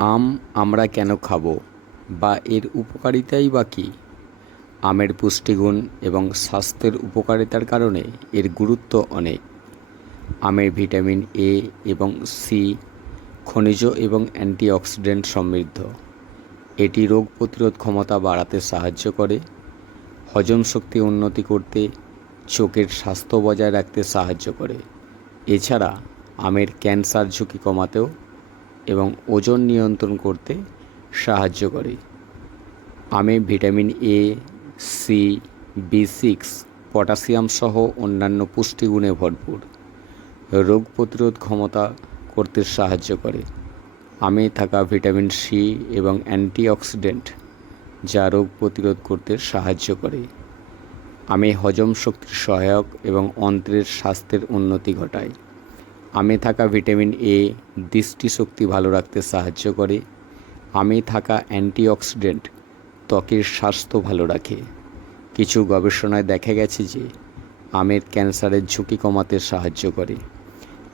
আম আমরা কেন খাব? বা এর উপকারিতাই বা কী? আমের পুষ্টিগুণ এবং স্বাস্থ্যের উপকারিতার কারণে এর গুরুত্ব অনেক। আমের ভিটামিন এ এবং সি খনিজ এবং অ্যান্টিঅক্সিডেন্ট সমৃদ্ধ। এটি রোগ প্রতিরোধ ক্ষমতা বাড়াতে সাহায্য করে, হজম শক্তি উন্নতি করতে, চোখের স্বাস্থ্য বজায় রাখতে সাহায্য করে। এছাড়া আমের ক্যান্সার ঝুঁকি কমাতেও এবং ওজন নিয়ন্ত্রণ করতে সাহায্য করে। আমে vitamin A C B six potassium সহ অন্যান্য পুষ্টিগুণে ভরপুর। রোগ প্রতিরোধ ক্ষমতা করতে সাহায্য করে। আমে থাকা ভিটামিন সি এবং অ্যান্টিঅক্সিডেন্ট যা রোগ প্রতিরোধ করতে সাহায্য করে। আমে হজম শক্তির সহায়ক এবং অন্ত্রের স্বাস্থ্যের উন্নতি ঘটায় আমে থাকা ভিটামিন এ দৃষ্টিশক্তি ভালো রাখতে সাহায্য করে। আমে থাকা অ্যান্টিঅক্সিডেন্ট ত্বকের স্বাস্থ্য ভালো রাখে। কিছু গবেষণায় দেখা গেছে যে আমের ক্যান্সারের ঝুঁকি কমাতে সাহায্য করে।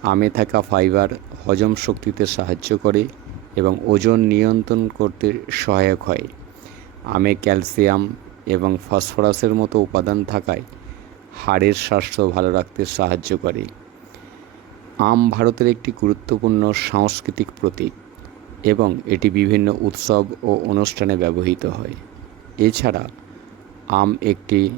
আমে থাকা ফাইবার হজম শক্তিতে সাহায্য করে এবং ওজন নিয়ন্ত্রণ করতে সহায়ক হয়। আমে ক্যালসিয়াম এবং ফসফরাসের মতো উপাদান থাকায় হাড়ের স্বাস্থ্য ভালো রাখতে সাহায্য করে। আম ভারতের একটি গুরুত্বপূর্ণ সাংস্কৃতিক প্রতীক এবং এটি বিভিন্ন উৎসব ও অনুষ্ঠানে ব্যবহৃত হয়। এছাড়া, আম একটি